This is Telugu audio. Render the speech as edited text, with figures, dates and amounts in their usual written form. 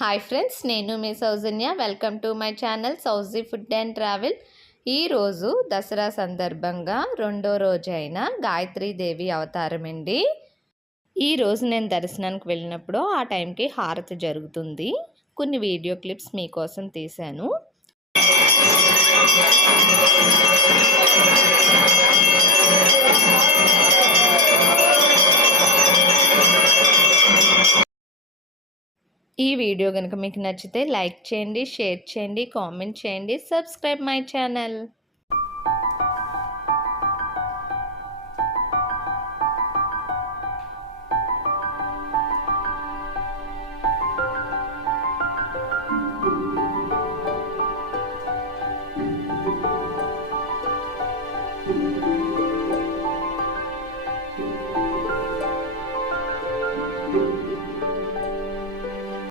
హాయ్ ఫ్రెండ్స్, నేను మీ Soujanya. Welcome to my channel Souji food and travel. ఈరోజు దసరా సందర్భంగా రెండో రోజు అయిన గాయత్రీదేవి అవతారం అండి. ఈరోజు నేను దర్శనానికి వెళ్ళినప్పుడు ఆ టైంకి హారతి జరుగుతుంది. కొన్ని వీడియో క్లిప్స్ మీకోసం తీశాను. ఈ వీడియో కనుక మీకు నచ్చితే లైక్ చేయండి, షేర్ చేయండి, కామెంట్ చేయండి, సబ్స్క్రైబ్ మై ఛానల్.